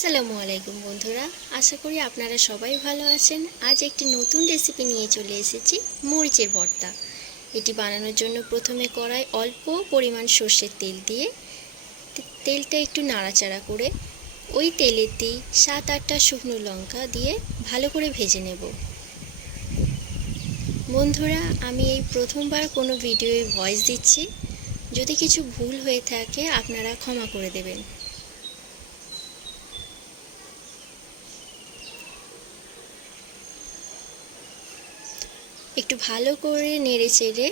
আসসালামু আলাইকুম বন্ধুরা, আশা করি আপনারা সবাই ভালো আছেন। আজ একটি নতুন রেসিপি নিয়ে চলে এসেছি, মরিচের ভর্তা। এটি বানানোর জন্য প্রথমে কড়াই অল্প পরিমাণ সর্ষের তেল দিয়ে তেলটা একটু নাড়াচাড়া করে ওই তেলেতেই 7-8টা শুকনো লঙ্কা দিয়ে ভালো করে ভেজে নেব। বন্ধুরা, আমি এই প্রথমবার কোনো ভিডিওয় ভয়েস দিচ্ছি, যদি কিছু ভুল হয়ে থাকে আপনারা ক্ষমা করে দেবেন। একটু ভালো করে নেড়ে চেড়ে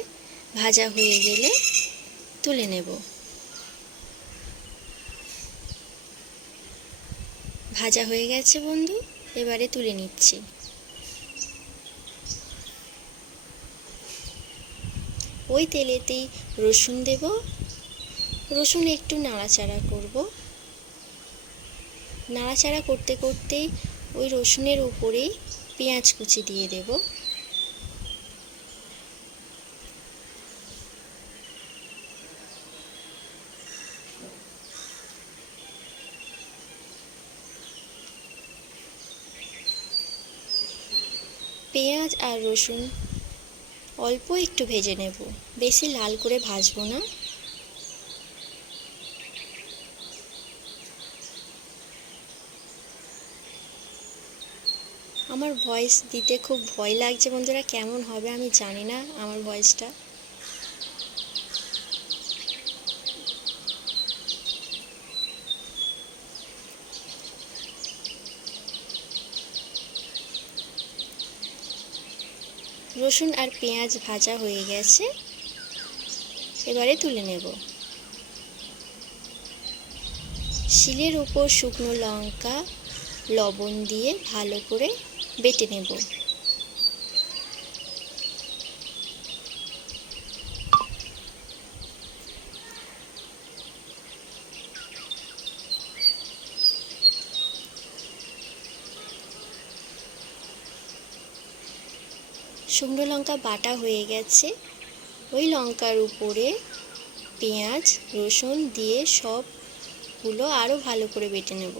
ভাজা হয়ে গেলে তুলে নেব। ভাজা হয়ে গেছে বন্ধু, এবারে তুলে নিচ্ছি। ওই তেলেতেই রসুন দেব। রসুন একটু নাড়াচাড়া করব। নাড়াচাড়া করতে করতেই ওই রসুনের উপরেই পেঁয়াজ কুচি দিয়ে দেব। পেঁয়াজ আর রসুন অল্প একটু ভেজে নেব, বেশি লাল করে ভাজবো না। আমার ভয়েস দিতে খুব ভয় লাগছে বন্ধুরা, কেমন হবে আমি জানি না আমার ভয়েসটা। রসুন আর পেঁয়াজ ভাজা হয়ে গেছে, এবারে তুলে নেব। শিলের উপর শুকনো লঙ্কা লবণ দিয়ে ভালো করে বেটে নেব। শুকনো লঙ্কা বাটা হয়ে গেছে, ওই লঙ্কার উপরে পেঁয়াজ রসুন দিয়ে সবগুলো আরও ভালো করে বেটে নেব।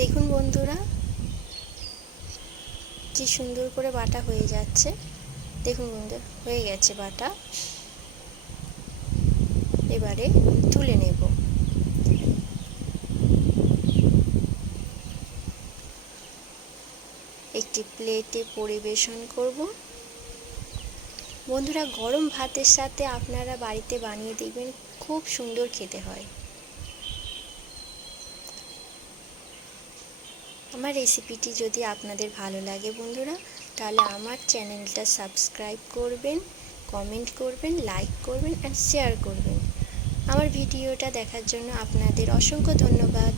দেখুন বন্ধুরা, কি সুন্দর করে বাটা হয়ে যাচ্ছে। দেখুন বন্ধু, হয়ে গেছে বাটা, এবারে তুলে নেব। একটি প্লেটে পরিবেশন করব। বন্ধুরা, গরম ভাতের সাথে আপনারা বাড়িতে বানিয়ে দেখবেন, খুব সুন্দর খেতে হয়। আমার রেসিপিটি যদি আপনাদের ভালো লাগে বন্ধুরা, তাহলে আমার চ্যানেলটা সাবস্ক্রাইব করবেন, কমেন্ট করবেন, লাইক করবেন আর শেয়ার করবেন। আমার ভিডিওটা দেখার জন্য আপনাদের অসংখ্য ধন্যবাদ।